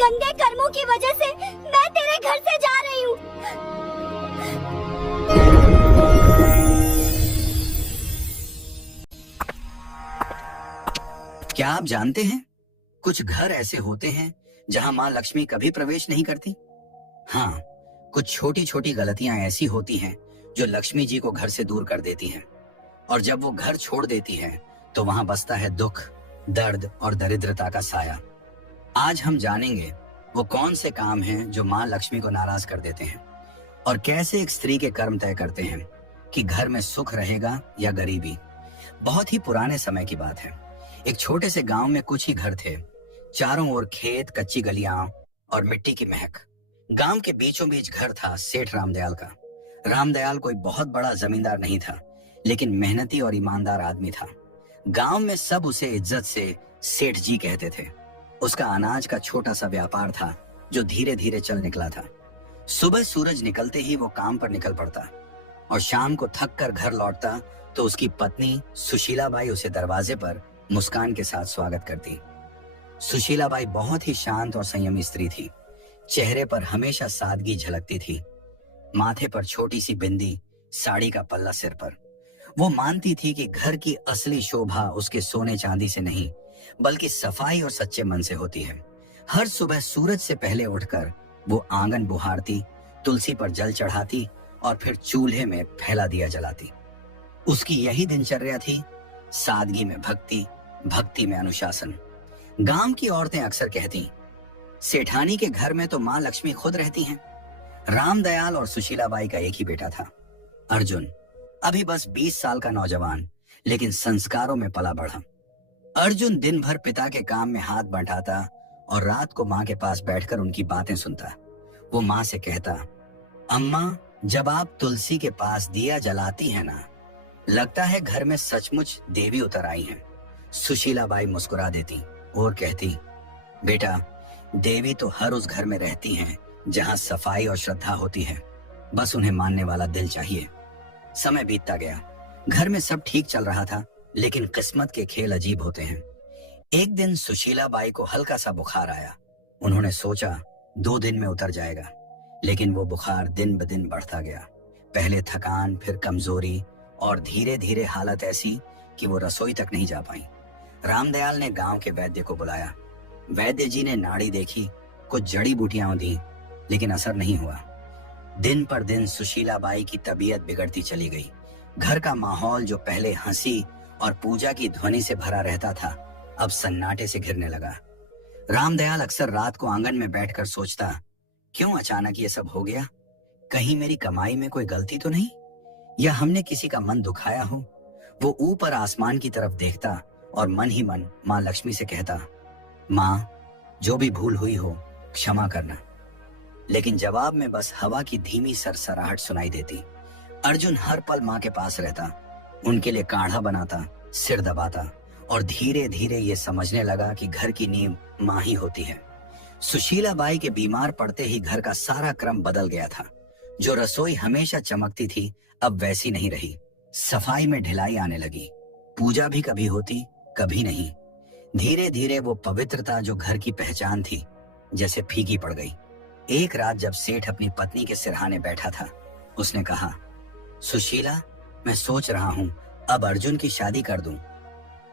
गंदे कर्मों की वजह से मैं तेरे घर से जा रही हूँ। क्या आप जानते हैं, कुछ घर ऐसे होते हैं जहां मां लक्ष्मी कभी प्रवेश नहीं करती। हाँ, कुछ छोटी छोटी गलतियां ऐसी होती हैं जो लक्ष्मी जी को घर से दूर कर देती हैं, और जब वो घर छोड़ देती हैं तो वहां बसता है दुख, दर्द और दरिद्रता का साया। आज हम जानेंगे वो कौन से काम हैं जो मां लक्ष्मी को नाराज कर देते हैं, और कैसे एक स्त्री के कर्म तय करते हैं कि घर में सुख रहेगा या गरीबी। बहुत ही पुराने समय की बात है। एक छोटे से गांव में कुछ ही घर थे। चारों ओर खेत, कच्ची गलियां और मिट्टी की महक। गांव के बीचों बीच घर था सेठ रामदयाल का। रामदयाल कोई बहुत बड़ा जमींदार नहीं था, लेकिन मेहनती और ईमानदार आदमी था। गांव में सब उसे इज्जत से सेठ जी कहते थे। उसका अनाज का छोटा सा व्यापार था जो धीरे धीरे चल निकला था। सुबह सूरज निकलते ही वो काम पर निकल पड़ता, और शाम को थक कर घर लौटता तो उसकी पत्नी सुशीलाबाई उसे दरवाजे पर मुस्कान के साथ स्वागत करती। सुशीलाबाई बहुत ही शांत और संयमी स्त्री थी। चेहरे पर हमेशा सादगी झलकती थी। माथे पर छोटी सी बिंदी, साड़ी का पल्ला सिर पर। वो मानती थी कि घर की असली शोभा उसके सोने चांदी से नहीं, बल्कि सफाई और सच्चे मन से होती है। हर सुबह सूरज से पहले उठकर वो आंगन बुहारती, तुलसी पर जल चढ़ाती और फिर चूल्हे में फैला दिया जलाती। उसकी यही दिनचर्या थी, सादगी में भक्ति, भक्ति में अनुशासन। गांव की औरतें अक्सर कहती, सेठानी के घर में तो मां लक्ष्मी खुद रहती हैं। रामदयाल और सुशीलाबाई का एक ही बेटा था, अर्जुन। अभी बस 20 साल का नौजवान, लेकिन संस्कारों में पला बढ़ा। अर्जुन दिन भर पिता के काम में हाथ बंटाता और रात को मां के पास बैठकर उनकी बातें सुनता। वो मां से कहता, अम्मा, जब आप तुलसी के पास दिया जलाती है ना, लगता है घर में सचमुच देवी उतर आई हैं। सुशीलाबाई मुस्कुरा देती और कहती, बेटा, देवी तो हर उस घर में रहती हैं जहां सफाई और श्रद्धा होती है। बस उन्हें मानने वाला दिल चाहिए। समय बीतता गया। घर में सब ठीक चल रहा था, लेकिन किस्मत के खेल अजीब होते हैं। एक दिन सुशीलाबाई को हल्का सा बुखार आया। उन्होंने सोचा 2 दिन में उतर जाएगा, लेकिन वो बुखार दिन ब दिन बढ़ता गया। पहले थकान, फिर कमजोरी, और धीरे धीरे हालत ऐसी कि वो रसोई तक नहीं जा पाई। रामदयाल ने गांव के वैद्य को बुलाया। वैद्य जी ने नाड़ी देखी, कुछ जड़ी बूटियां दी, लेकिन असर नहीं हुआ। दिन पर दिन सुशीलाबाई की तबीयत बिगड़ती चली गई। घर का माहौल जो पहले हंसी और पूजा की ध्वनि से भरा रहता था, अब सन्नाटे से घिरने लगा। रामदयाल अक्सर रात को आंगन में बैठकर सोचता, क्यों अचानक ये सब हो गया? कहीं मेरी कमाई में कोई गलती तो नहीं, या हमने किसी का मन दुखाया हो? वो ऊपर आसमान की तरफ देखता और मन ही मन मां लक्ष्मी से कहता, मां, जो भी भूल हुई हो क्षमा करना। लेकिन जवाब में बस हवा की धीमी सरसराहट सुनाई देती। अर्जुन हर पल मां के पास रहता, उनके लिए काढ़ा बनाता, सिर दबाता, और धीरे धीरे ये समझने लगा कि घर की नींव मां ही होती है। सुशीलाबाई के बीमार पड़ते ही घर का सारा क्रम बदल गया था। जो रसोई हमेशा चमकती थी, अब वैसी नहीं रही। सफाई में ढिलाई आने लगी। पूजा भी कभी होती, कभी नहीं। धीरे धीरे वो पवित्रता जो घर की पहचान थी, जैसे फीकी पड़ गई। एक रात जब सेठ अपनी पत्नी के सिरहाने बैठा था, उसने कहा, सुशीला, मैं सोच रहा हूं अब अर्जुन की शादी कर दूं।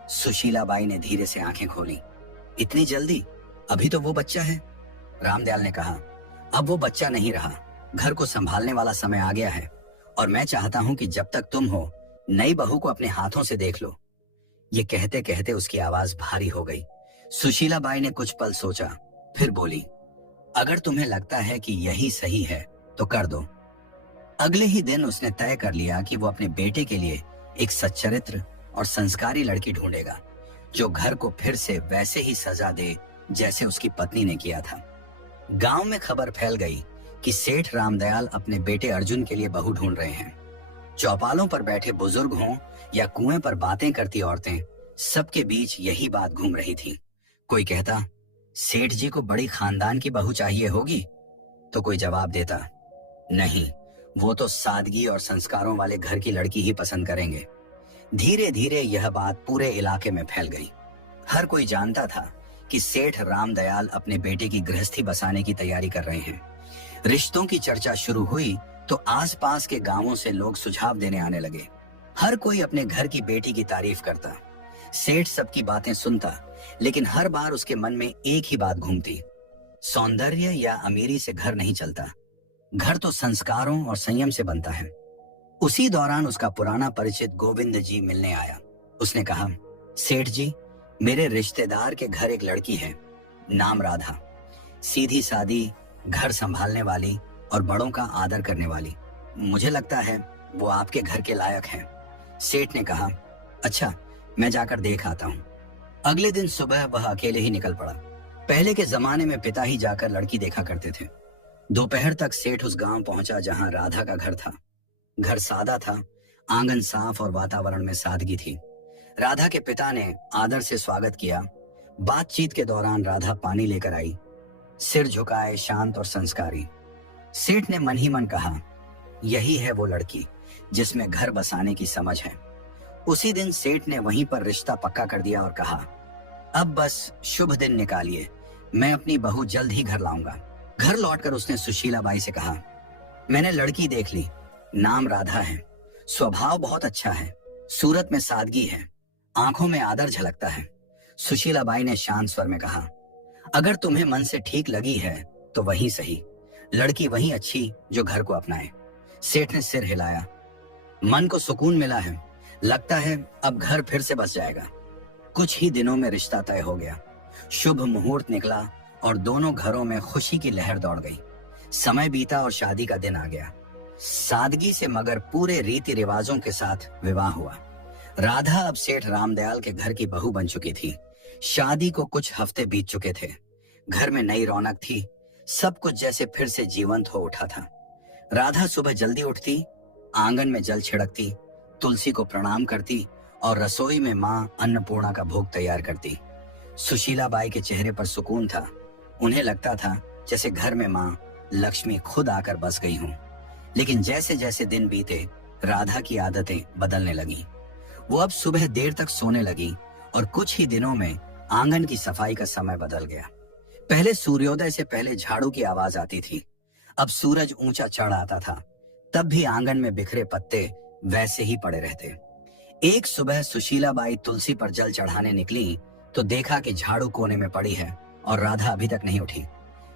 सुशीलाबाई ने धीरे से आंखें खोली। इतनी जल्दी? अभी तो वो बच्चा है। रामदयाल ने कहा, अब वो बच्चा नहीं रहा, घर को संभालने वाला समय आ गया है, और मैं चाहता हूं कि जब तक तुम हो, नई बहू को अपने हाथों से देख लो। ये कहते कहते उसकी आवाज भारी हो गई। सुशीलाबाई ने कुछ पल सोचा, फिर बोली, अगर तुम्हें लगता है कि यही सही है तो कर दो। अगले ही दिन उसने तय कर लिया कि वो अपने बेटे के लिए एक सच्चरित्र और संस्कारी लड़की ढूंढेगा, जो घर को फिर से वैसे ही सजा दे जैसे उसकी पत्नी ने किया था। गांव में खबर फैल गई कि सेठ रामदयाल अपने बेटे अर्जुन के लिए बहू ढूंढ रहे हैं। चौपालों पर बैठे बुजुर्ग हों या कुएं पर बातें करती औरतें, सबके बीच यही बात घूम रही थी। कोई कहता, सेठ जी को बड़ी खानदान की बहू चाहिए होगी, तो कोई जवाब देता, नहीं, वो तो सादगी और संस्कारों वाले घर की लड़की ही पसंद करेंगे। धीरे धीरे यह बात पूरे इलाके में फैल गई। हर कोई जानता था कि सेठ रामदयाल अपने बेटे की गृहस्थी बसाने की तैयारी कर रहे हैं। रिश्तों की चर्चा शुरू हुई तो आसपास के गांवों से लोग सुझाव देने आने लगे। हर कोई अपने घर की बेटी की तारीफ करता। सेठ सबकी बातें सुनता, लेकिन हर बार उसके मन में एक ही बात घूमती, सौंदर्य या अमीरी से घर नहीं चलता, घर तो संस्कारों और संयम से बनता है। उसी दौरान उसका पुराना परिचित गोविंद जी मिलने आया। उसने कहा, सेठ जी, मेरे रिश्तेदार के घर एक लड़की है, नाम राधा, सीधी सादी, घर संभालने वाली और बड़ों का आदर करने वाली। मुझे लगता है वो आपके घर के लायक है। सेठ ने कहा, अच्छा, मैं जाकर देख आता हूँ। अगले दिन सुबह वह अकेले ही निकल पड़ा। पहले के जमाने में पिता ही जाकर लड़की देखा करते थे। दोपहर तक सेठ उस गांव पहुंचा जहां राधा का घर था। घर सादा था, आंगन साफ और वातावरण में सादगी थी। राधा के पिता ने आदर से स्वागत किया। बातचीत के दौरान राधा पानी लेकर आई, सिर झुकाए, शांत और संस्कारी। सेठ ने मन ही मन कहा, यही है वो लड़की जिसमें घर बसाने की समझ है। उसी दिन सेठ ने वहीं पर रिश्ता पक्का कर दिया और कहा, अब बस शुभ दिन निकालिए, मैं अपनी बहू जल्द ही घर लाऊंगा। घर लौटकर उसने सुशीला बाई से कहा, मैंने लड़की देख ली, नाम राधा है, स्वभाव बहुत अच्छा है, सूरत में सादगी है, आंखों में आदर झलकता है। सुशीला बाई ने शांत स्वर में कहा, अगर तुम्हें मन से ठीक लगी है तो वही सही, लड़की वही अच्छी जो घर को अपनाए। सेठ ने सिर हिलाया। मन को सुकून मिला है, लगता है अब घर फिर से बस जाएगा। कुछ ही दिनों में रिश्ता तय हो गया। शुभ मुहूर्त निकला और दोनों घरों में खुशी की लहर दौड़ गई। समय बीता और शादी का दिन आ गया। सादगी से मगर पूरे रीति रिवाजों के साथ विवाह हुआ। राधा अब सेठ रामदयाल के घर की बहू बन चुकी थी। शादी को कुछ हफ्ते बीत चुके थे। घर में नई रौनक थी, सब कुछ जैसे फिर से जीवंत हो उठा था। राधा सुबह जल्दी उठती, आंगन में जल छिड़कती, तुलसी को प्रणाम करती और रसोई में मां अन्नपूर्णा का भोग तैयार करती। सुशीला बाई के चेहरे पर सुकून था। उन्हें लगता था जैसे घर में मां लक्ष्मी खुद आकर बस गई हूं। लेकिन जैसे जैसे दिन बीते, राधा की आदतें बदलने लगी। वो अब सुबह देर तक सोने लगी और कुछ ही दिनों में आंगन की सफाई का समय बदल गया। पहले सूर्योदय से पहले झाड़ू की आवाज आती थी, अब सूरज ऊंचा चढ़ आता था, तब भी आंगन में बिखरे पत्ते वैसे ही पड़े रहते। एक सुबह सुशीला बाई तुलसी पर जल चढ़ाने निकली तो देखा कि झाड़ू कोने में पड़ी है और राधा अभी तक नहीं उठी।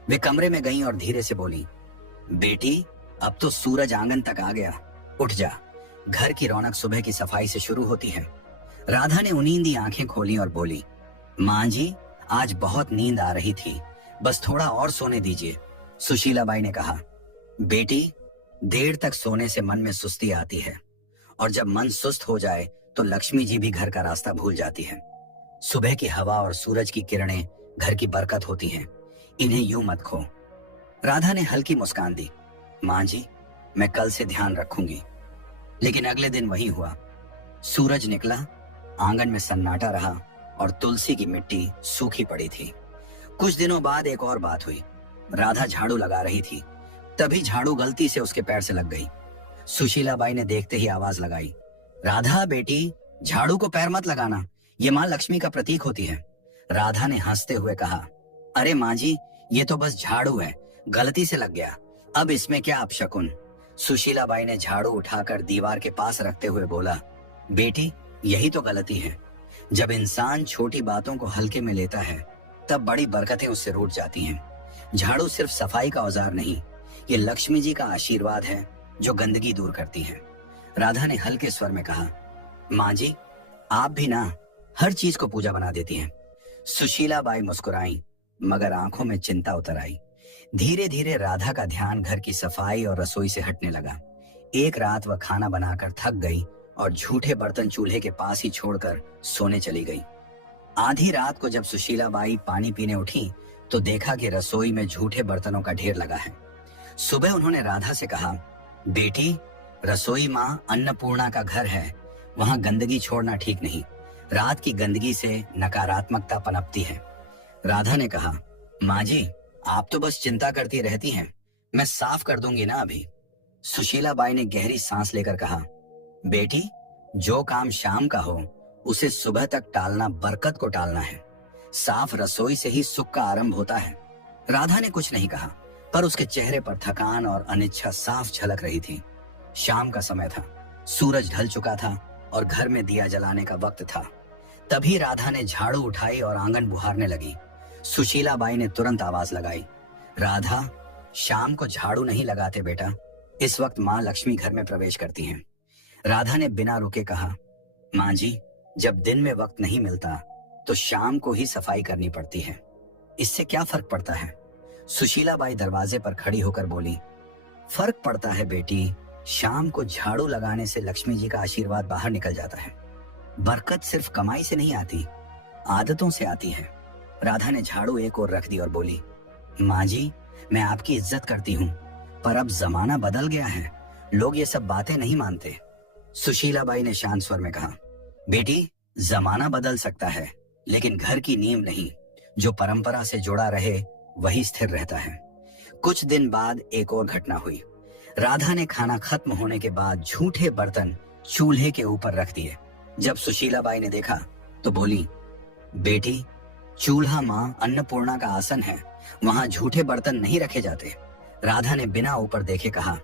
वे कमरे में गईं और धीरे से बोली, बेटी, अब तो सूरज आंगन तक आ गया, उठ जा, घर की रौनक सुबह की सफाई से शुरू होती है। राधा ने उनींदी आंखें खोली और बोली, मां जी, आज बहुत नींद आ रही थी, बस थोड़ा और सोने दीजिए। सुशीला बाई ने कहा, बेटी, देर तक सोने से मन में सुस्ती आती है और जब मन सुस्त हो जाए तो लक्ष्मी जी भी घर का रास्ता भूल जाती है। सुबह की हवा और सूरज की किरणें घर की बरकत होती हैं, इन्हें यूं मत खो। राधा ने हल्की मुस्कान दी, मां जी, मैं कल से ध्यान रखूंगी। लेकिन अगले दिन वही हुआ। सूरज निकला, आंगन में सन्नाटा रहा और तुलसी की मिट्टी सूखी पड़ी थी। कुछ दिनों बाद एक और बात हुई। राधा झाड़ू लगा रही थी, तभी झाड़ू गलती से उसके पैर से लग गई। सुशीला बाई ने देखते ही आवाज लगाई, राधा बेटी, झाड़ू को पैर मत लगाना, ये मां लक्ष्मी का प्रतीक होती है। राधा ने हंसते हुए कहा, अरे मां जी, ये तो बस झाड़ू है, गलती से लग गया, अब इसमें क्या अपशकुन। सुशीला बाई ने झाड़ू उठाकर दीवार के पास रखते हुए बोला, बेटी, यही तो गलती है। जब इंसान छोटी बातों को हल्के में लेता है तब बड़ी बरकतें उससे रूठ जाती हैं। झाड़ू सिर्फ सफाई का औजार नहीं, ये लक्ष्मी जी का आशीर्वाद है जो गंदगी दूर करती है। राधा ने हल्के स्वर में कहा, मां जी, आप भी ना हर चीज को पूजा बना देती हैं। सुशीला बाई मुस्कुराई, मगर आंखों में चिंता उतर आई। धीरे धीरे राधा का ध्यान घर की सफाई और रसोई से हटने लगा। एक रात वह खाना बनाकर थक गई और झूठे बर्तन चूल्हे के पास ही छोड़कर सोने चली गई। आधी रात को जब सुशीला बाई पानी पीने उठी तो देखा कि रसोई में झूठे बर्तनों का ढेर लगा है। सुबह उन्होंने राधा से कहा, बेटी, रसोई मां अन्नपूर्णा का घर है, वहां गंदगी छोड़ना ठीक नहीं, रात की गंदगी से नकारात्मकता पनपती है। राधा ने कहा, मां जी, आप तो बस चिंता करती रहती हैं, मैं साफ कर दूंगी ना अभी। सुशीला बाई ने गहरी सांस लेकर कहा, बेटी, जो काम शाम का हो उसे सुबह तक टालना बरकत को टालना है। साफ रसोई से ही सुख का आरंभ होता है। राधा ने कुछ नहीं कहा, पर उसके चेहरे पर थकान और अनिच्छा साफ झलक रही थी। शाम का समय था, सूरज ढल चुका था और घर में दिया जलाने का वक्त था। तभी राधा ने झाड़ू उठाई और आंगन बुहारने लगी। सुशीला बाई ने तुरंत आवाज लगाई, राधा, शाम को झाड़ू नहीं लगाते बेटा, इस वक्त माँ लक्ष्मी घर में प्रवेश करती हैं। राधा ने बिना रुके कहा, माँ जी, जब दिन में वक्त नहीं मिलता तो शाम को ही सफाई करनी पड़ती है, इससे क्या फर्क पड़ता है? सुशीला बाई दरवाजे पर खड़ी होकर बोली, फर्क पड़ता है बेटी, शाम को झाड़ू लगाने से लक्ष्मी जी का आशीर्वाद बाहर निकल जाता है। बरकत सिर्फ कमाई से नहीं आती, आदतों से आती है। राधा ने झाड़ू एक ओर रख दी और बोली, माँ जी, मैं आपकी इज्जत करती हूँ, पर अब जमाना बदल गया है, लोग ये सब बातें नहीं मानते। सुशीला बाई ने शांत स्वर में कहा, बेटी, जमाना बदल सकता है, लेकिन घर की नींव नहीं। जो परंपरा से जुड़ा रहे वही स्थिर रहता है। कुछ दिन बाद एक और घटना हुई। राधा ने खाना खत्म होने के बाद झूठे बर्तन चूल्हे के ऊपर रख दिए। जब सुशीला बाई ने देखा तो बोली, बेटी, चूल्हा माँ अन्नपूर्णा का आसन है, वहां झूठे बर्तन नहीं रखे जाते। राधा ने बिना ऊपर देखे कहा,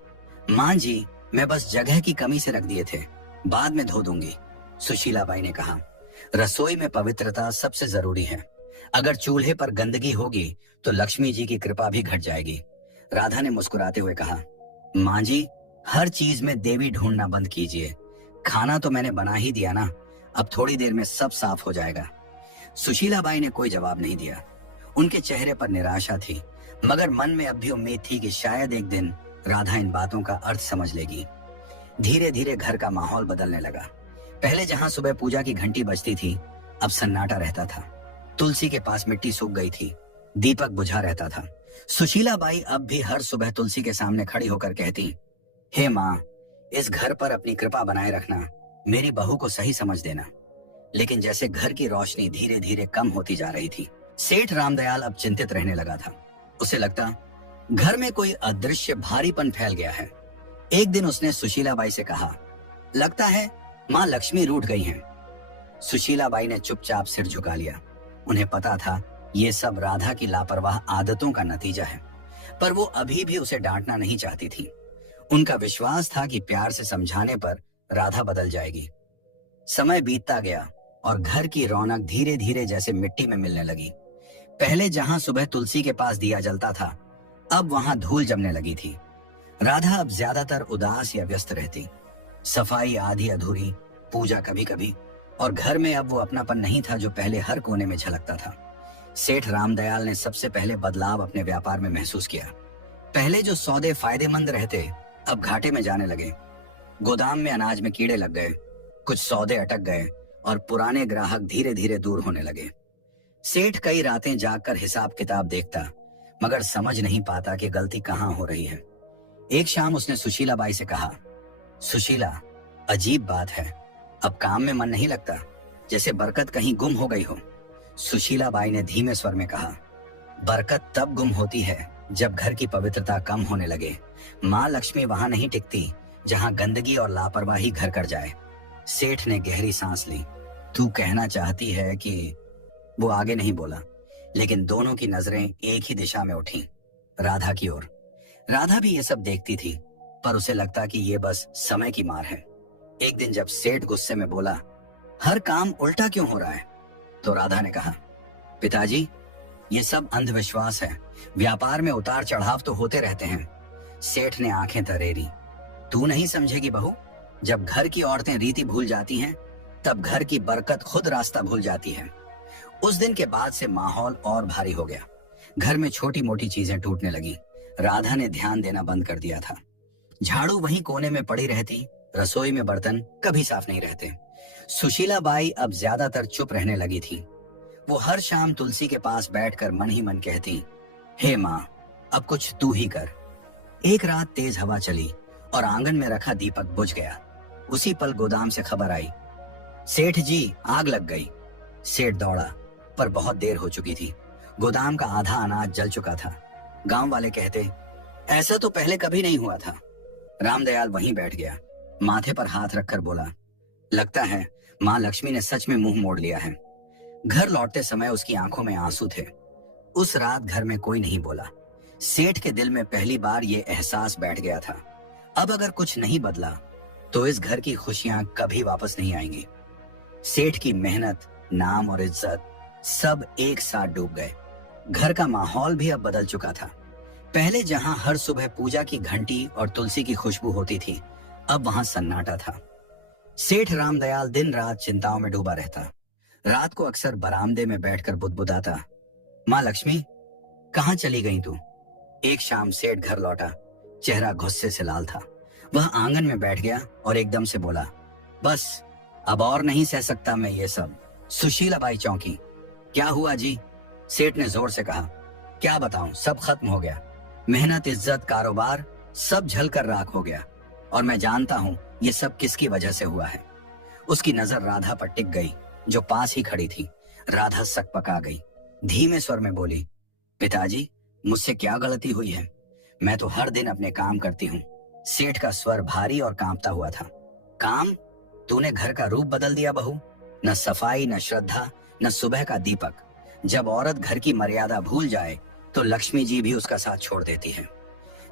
माँ जी, मैं बस जगह की कमी से रख दिए थे, बाद में धो दूंगी। सुशीला बाई ने कहा, रसोई में पवित्रता सबसे जरूरी है। अगर चूल्हे पर गंदगी होगी तो लक्ष्मी जी की कृपा भी घट जाएगी। राधा ने मुस्कुराते हुए कहा, माँ जी, हर चीज में देवी ढूंढना बंद कीजिए। खाना तो मैंने बना ही दिया ना, अब थोड़ी देर में सब साफ हो जाएगा। सुशीला बाई ने कोई जवाब नहीं दिया। उनके चेहरे पर निराशा थी, मगर मन में अब भी उम्मीद थी कि शायद एक दिन राधा इन बातों का अर्थ समझ लेगी। धीरे धीरे घर का माहौल बदलने लगा। पहले जहां सुबह पूजा की घंटी बजती थी, अब सन्नाटा रहता था। तुलसी के पास मिट्टी सूख गई थी, दीपक बुझा रहता था। सुशीला बाई अब भी हर सुबह तुलसी के सामने खड़ी होकर कहती, हे माँ, इस घर पर अपनी कृपा बनाए रखना, मेरी बहू को सही समझ देना। लेकिन जैसे घर की रोशनी धीरे धीरे कम होती जा रही थी, सेठ रामदयाल अब चिंतित रहने लगा था। उसे लगता घर में कोई अदृश्य भारीपन फैल गया है। एक दिन उसने सुशीला बाई से कहा, लगता है माँ लक्ष्मी रूठ गई हैं। सुशीला बाई ने चुपचाप सिर झुका लिया। उन्हें पता था ये सब राधा की लापरवाह आदतों का नतीजा है, पर वो अभी भी उसे डांटना नहीं चाहती थी। उनका विश्वास था कि प्यार से समझाने पर राधा बदल जाएगी। समय बीतता गया और घर की रौनक धीरे धीरे जैसे मिट्टी में मिलने लगी। पहले जहां सुबह तुलसी के पास दिया जलता था, अब वहां धूल जमने लगी थी। राधा अब ज्यादातर उदास या व्यस्त रहती। सफाई आधी अधूरी, पूजा कभी कभी, और घर में अब वो अपनापन नहीं था जो पहले हर कोने में झलकता था। सेठ रामदयाल ने सबसे पहले बदलाव अपने व्यापार में महसूस किया। पहले जो सौदे फायदेमंद रहते, अब घाटे में जाने लगे। गोदाम में अनाज में कीड़े लग गए, कुछ सौदे अटक गए और पुराने ग्राहक धीरे धीरे दूर होने लगे। सेठ कई रातें जागकर हिसाब किताब देखता, मगर समझ नहीं पाता कि गलती कहाँ हो रही है। एक शाम उसने सुशीला बाई से कहा, सुशीला, अजीब बात है, अब काम में मन नहीं लगता, जैसे बरकत कहीं गुम हो गई हो। सुशीला बाई ने धीमे स्वर में कहा, बरकत तब गुम होती है जब घर की पवित्रता कम होने लगे। माँ लक्ष्मी वहां नहीं टिकती जहां गंदगी और लापरवाही घर कर जाए। सेठ ने गहरी सांस ली। तू कहना चाहती है कि... वो आगे नहीं बोला, लेकिन दोनों की नजरें एक ही दिशा में उठी, राधा की ओर। राधा भी ये सब देखती थी, पर उसे लगता कि ये बस समय की मार है। एक दिन जब सेठ गुस्से में बोला, हर काम उल्टा क्यों हो रहा है, तो राधा ने कहा, पिताजी, ये सब अंधविश्वास है। व्यापार में उतार चढ़ाव तो होते रहते हैं। सेठ ने आंखें तरेरी। तू नहीं समझेगी बहू, जब घर की औरतें रीति भूल जाती हैं, तब घर की बरकत खुद रास्ता भूल जाती है। उस दिन के बाद से माहौल और भारी हो गया। घर में छोटी मोटी चीजें टूटने लगी। राधा ने ध्यान देना बंद कर दिया था। झाड़ू वहीं कोने में पड़ी रहती, रसोई में बर्तन कभी साफ नहीं रहते। सुशीला बाई अब ज्यादातर चुप रहने लगी थी। वो हर शाम तुलसी के पास बैठकर मन ही मन कहती, हे माँ, अब कुछ तू ही कर। एक रात तेज हवा चली और आंगन में रखा दीपक बुझ गया। उसी पल गोदाम से खबर आई, सेठ जी, आग लग गई। सेठ दौड़ा, पर बहुत देर हो चुकी थी। गोदाम का आधा अनाज जल चुका था। गांव वाले कहते, ऐसा तो पहले कभी नहीं हुआ था। रामदयाल वहीं बैठ गया, माथे पर हाथ रखकर बोला, लगता है माँ लक्ष्मी ने सच में मुंह मोड़ लिया है। घर लौटते समय उसकी आंखों में आंसू थे। उस रात घर में कोई नहीं बोला। सेठ के दिल में पहली बार ये एहसास बैठ गया था, अब अगर कुछ नहीं बदला तो इस घर की खुशियां कभी वापस नहीं आएंगी। सेठ की मेहनत, नाम और इज्जत सब एक साथ डूब गए। घर का माहौल भी अब बदल चुका था। पहले जहां हर सुबह पूजा की घंटी और तुलसी की खुशबू होती थी, अब वहां सन्नाटा था। सेठ रामदयाल दिन रात चिंताओं में डूबा रहता। रात को अक्सर बरामदे में बैठकर बुदबुदाता, माँ लक्ष्मी, कहाँ चली गई तू? एक शाम सेठ घर लौटा, चेहरा गुस्से से लाल था। वह आंगन में बैठ गया और एकदम से बोला, बस अब और नहीं सह सकता मैं ये सब। सुशीलाबाई चौंकी। क्या हुआ जी? सेठ ने जोर से कहा। क्या बताऊं, सब खत्म हो गया। मेहनत, इज्जत, कारोबार सब झल कर राख हो गया। और मैं जानता हूं ये सब किसकी वजह से हुआ है। उसकी नजर राधा पर टिक गई, जो पास ही खड़ी थी। राधा सकपका गई, धीमे स्वर में बोली, पिताजी, मुझसे क्या गलती हुई है? मैं तो हर दिन अपने काम करती हूँ। सेठ का स्वर भारी और कांपता हुआ था। काम? तूने घर का रूप बदल दिया बहू। न सफाई, न श्रद्धा, न सुबह का दीपक। जब औरत घर की मर्यादा भूल जाए तो लक्ष्मी जी भी उसका साथ छोड़ देती है।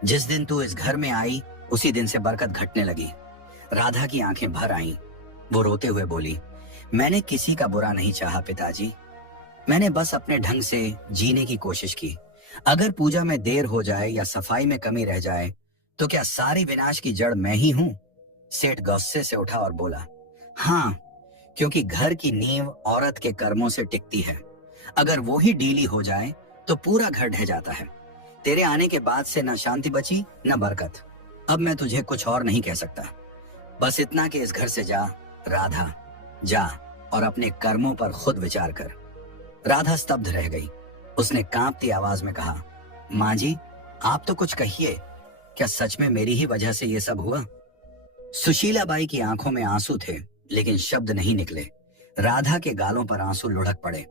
जिस दिन तू इस घर में आई उसी दिन से बरकत घटने लगी। राधा की आंखें भर आईं। वो रोते हुए बोली, मैंने किसी का बुरा नहीं चाहा पिताजी। मैंने बस अपने ढंग से जीने की कोशिश की। अगर पूजा में देर हो जाए या सफाई में कमी रह जाए तो क्या सारी विनाश की जड़ मैं ही हूं? सेठ गुस्से से उठा और बोला, हाँ, क्योंकि घर की नींव औरत के कर्मों से टिकती है। अगर वो ही ढीली हो जाए तो पूरा घर ढह जाता है। तेरे आने के बाद से न शांति बची न बरकत। अब मैं तुझे कुछ और नहीं कह सकता, बस इतना कि इस घर से जा राधा, जा और अपने कर्मों पर खुद विचार कर। राधा स्तब्ध रह गई। उसने कांपती आवाज में कहा, माँ जी, आप तो कुछ कहिए। क्या सच में मेरी ही वजह से ये सब हुआ? सुशीलाबाई की आंखों में आंसू थे, लेकिन शब्द नहीं निकले। राधा के गालों पर आंसू लुढ़क पड़े।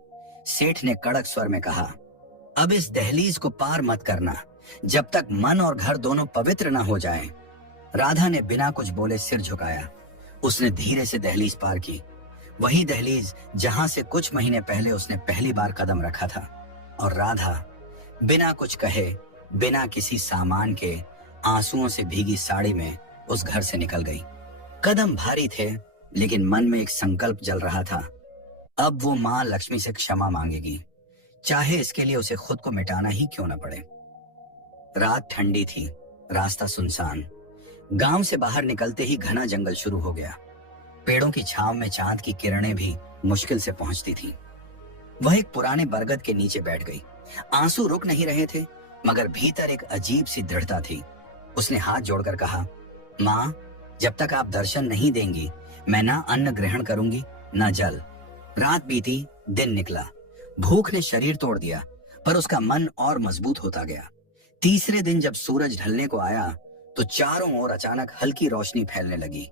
सेठ ने कड़क स्वर में कहा, अब इस दहलीज को पार मत करना जब तक मन और घर दोनों पवित्र न हो जाएं। राधा ने बिना कुछ बोले सिर झुकाया। उसने धीरे से दहलीज पार की, वही दहलीज जहां से कुछ महीने पहले उसने पहली बार कदम रखा था। और राधा बिना कुछ कहे, बिना किसी सामान के, आंसुओं से भीगी साड़ी में उस घर से निकल गई। कदम भारी थे, लेकिन मन में एक संकल्प जल रहा था। अब वो माँ लक्ष्मी से क्षमा मांगेगी, चाहे इसके लिए उसे खुद को मिटाना ही क्यों न पड़े। रात ठंडी थी, रास्ता सुनसान। गांव से बाहर निकलते ही घना जंगल शुरू हो गया। पेड़ों की छांव में चांद की किरणें भी मुश्किल से पहुंचती थी। वह एक पुराने बरगद के नीचे बैठ गई। आंसू रुक नहीं रहे थे, मगर भीतर एक अजीब सी दृढ़ता थी। उसने हाथ जोड़कर कहा, माँ, जब तक आप दर्शन नहीं देंगी मैं ना अन्न ग्रहण करूंगी ना जल। रात बीती, दिन निकला। भूख ने शरीर तोड़ दिया, पर उसका मन और मजबूत होता गया। तीसरे दिन जब सूरज ढलने को आया तो चारों ओर अचानक हल्की रोशनी फैलने लगी।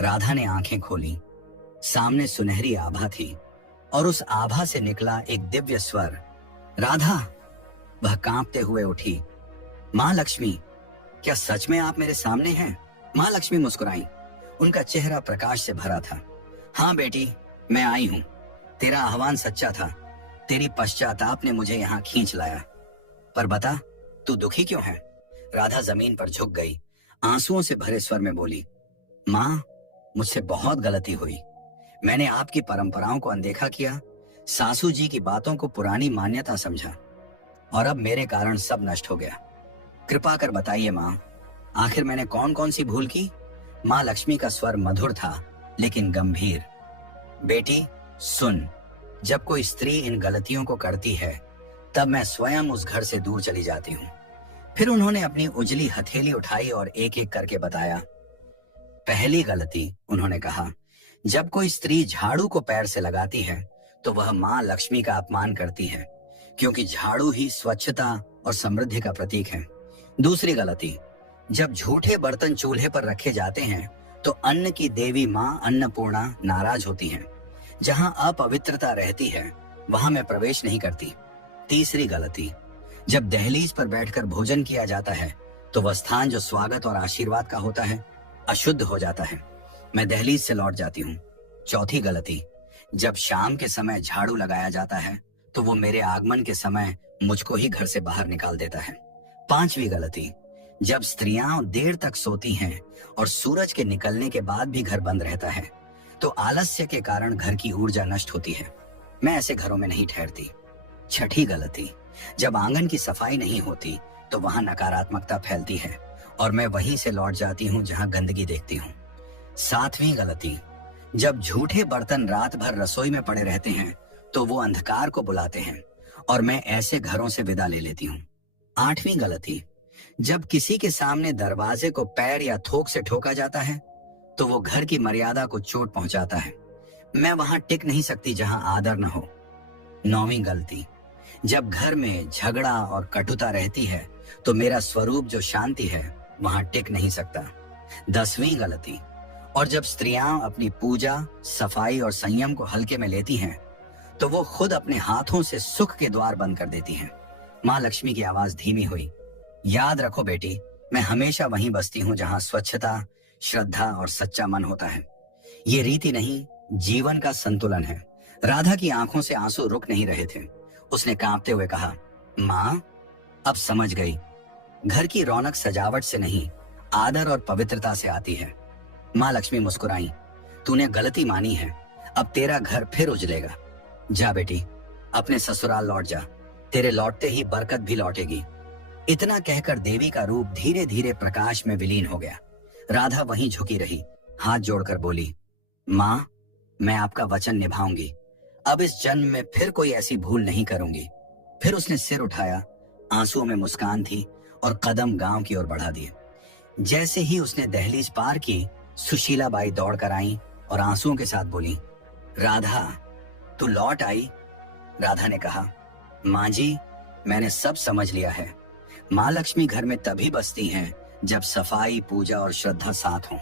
राधा ने आंखें खोली। सामने सुनहरी आभा थी और उस आभा से निकला एक दिव्य स्वर, राधा। वह कांपते हुए उठी। माँ लक्ष्मी, क्या सच में आप मेरे सामने हैं? माँ लक्ष्मी मुस्कुराई। उनका चेहरा प्रकाश से भरा था। हाँ बेटी, मैं आई हूँ। तेरा आह्वान सच्चा था। तेरी पश्चाताप ने मुझे यहाँ खींच लाया। पर बता, तू दुखी क्यों है? राधा जमीन पर झुक गई, आंसुओं से भरे स्वर में बोली, माँ, मुझसे बहुत गलती हुई। मैंने आपकी परंपराओं को अनदेखा किया, सासू जी की बातों को पुरानी मान्यता समझा, और अब मेरे कारण सब नष्ट हो गया। कृपा कर बताइए माँ, आखिर मैंने कौन कौन सी भूल की? माँ लक्ष्मी का स्वर मधुर था लेकिन गंभीर। बेटी सुन, जब कोई स्त्री इन गलतियों को करती है तब मैं स्वयं उस घर से दूर चली जाती हूँ। फिर उन्होंने अपनी उजली हथेली उठाई और एक एक करके बताया। पहली गलती, उन्होंने कहा, जब कोई स्त्री झाड़ू को पैर से लगाती है तो वह माँ लक्ष्मी का अपमान करती है, क्योंकि झाड़ू ही स्वच्छता और समृद्धि का प्रतीक है। दूसरी गलती, जब झूठे बर्तन चूल्हे पर रखे जाते हैं तो अन्न की देवी माँ अन्नपूर्णा नाराज होती हैं। जहाँ अपवित्रता रहती है वहां मैं प्रवेश नहीं करती। तीसरी गलती, जब दहलीज पर बैठकर भोजन किया जाता है तो वह स्थान जो स्वागत और आशीर्वाद का होता है अशुद्ध हो जाता है। मैं दहलीज से लौट जाती हूँ। चौथी गलती, जब शाम के समय झाड़ू लगाया जाता है तो वो मेरे आगमन के समय मुझको ही घर से बाहर निकाल देता है। 5वीं गलती, जब स्त्रियां देर तक सोती हैं और सूरज के निकलने के बाद भी घर बंद रहता है तो आलस्य के कारण घर की ऊर्जा नष्ट होती है। मैं ऐसे घरों में नहीं ठहरती। 6ठी गलती, जब आंगन की सफाई नहीं होती तो वहां नकारात्मकता फैलती है और मैं वहीं से लौट जाती हूँ जहां गंदगी देखती हूँ। 7वीं गलती, जब झूठे बर्तन रात भर रसोई में पड़े रहते हैं तो वो अंधकार को बुलाते हैं और मैं ऐसे घरों से विदा ले लेती हूँ। 8वीं गलती, जब किसी के सामने दरवाजे को पैर या थोक से ठोका जाता है तो वो घर की मर्यादा को चोट पहुंचाता है। मैं वहां टिक नहीं सकती जहां आदर न हो। 9वीं गलती, जब घर में झगड़ा और कटुता रहती है तो मेरा स्वरूप जो शांति है वहां टिक नहीं सकता। 10वीं गलती, और जब स्त्रियां अपनी पूजा, सफाई और संयम को हल्के में लेती हैं तो वो खुद अपने हाथों से सुख के द्वार बंद कर देती हैं। माँ लक्ष्मी की आवाज धीमी हुई, याद रखो बेटी, मैं हमेशा वहीं बसती हूँ जहाँ स्वच्छता, श्रद्धा और सच्चा मन होता है। ये रीति नहीं, जीवन का संतुलन है। राधा की आंखों से आंसू रुक नहीं रहे थे। उसने कांपते हुए कहा, माँ अब समझ गई, घर की रौनक सजावट से नहीं आदर और पवित्रता से आती है। माँ लक्ष्मी मुस्कुराई, तूने गलती मानी है, अब तेरा घर फिर उजलेगा। जा बेटी, अपने ससुराल लौट जा, तेरे लौटते ही बरकत भी लौटेगी। इतना कहकर देवी का रूप धीरे धीरे प्रकाश में विलीन हो गया। राधा वहीं झुकी रही, हाथ जोड़कर बोली, माँ मैं आपका वचन निभाऊंगी, अब इस जन्म में फिर कोई ऐसी भूल नहीं करूंगी। फिर उसने सिर उठाया, आंसुओं में मुस्कान थी और कदम गांव की ओर बढ़ा दिए। जैसे ही उसने दहलीज पार की, सुशीला बाई दौड़ कर आई और आंसुओं के साथ बोली, राधा तू लौट आई। राधा ने कहा, माँ जी मैंने सब समझ लिया है। माँ लक्ष्मी घर में तभी बसती हैं जब सफाई, पूजा और श्रद्धा साथ हों।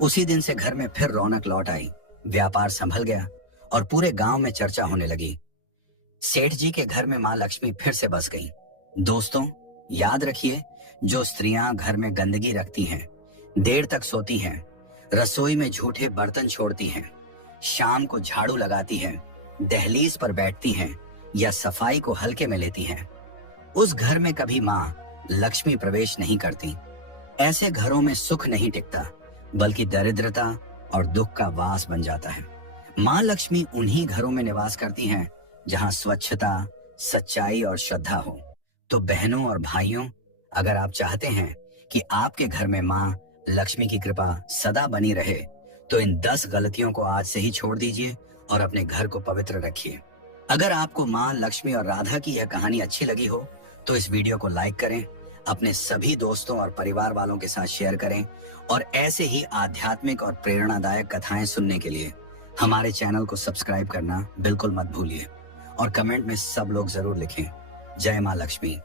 उसी दिन से घर में फिर रौनक लौट आई, व्यापार संभल गया और पूरे गांव में चर्चा होने लगी। सेठ जी के घर में माँ लक्ष्मी फिर से बस गई। दोस्तों याद रखिए, जो स्त्रियां घर में गंदगी रखती हैं, देर तक सोती हैं, रसोई में झूठे बर्तन छोड़ती हैं, शाम को झाड़ू लगाती हैं, दहलीज पर बैठती हैं या सफाई को हल्के में लेती हैं, उस घर में कभी माँ लक्ष्मी प्रवेश नहीं करती। ऐसे घरों में सुख नहीं टिकता, बल्कि दरिद्रता और दुख का वास बन जाता है। माँ लक्ष्मी उन्हीं घरों में निवास करती हैं जहाँ स्वच्छता, सच्चाई और श्रद्धा हो। तो बहनों और भाइयों, अगर आप चाहते हैं कि आपके घर में माँ लक्ष्मी की कृपा सदा बनी रहे तो इन 10 गलतियों को आज से ही छोड़ दीजिए और अपने घर को पवित्र रखिए। अगर आपको माँ लक्ष्मी और राधा की यह कहानी अच्छी लगी हो तो इस वीडियो को लाइक करें, अपने सभी दोस्तों और परिवार वालों के साथ शेयर करें और ऐसे ही आध्यात्मिक और प्रेरणादायक कथाएं सुनने के लिए हमारे चैनल को सब्सक्राइब करना बिल्कुल मत भूलिए और कमेंट में सब लोग जरूर लिखें, जय माँ लक्ष्मी।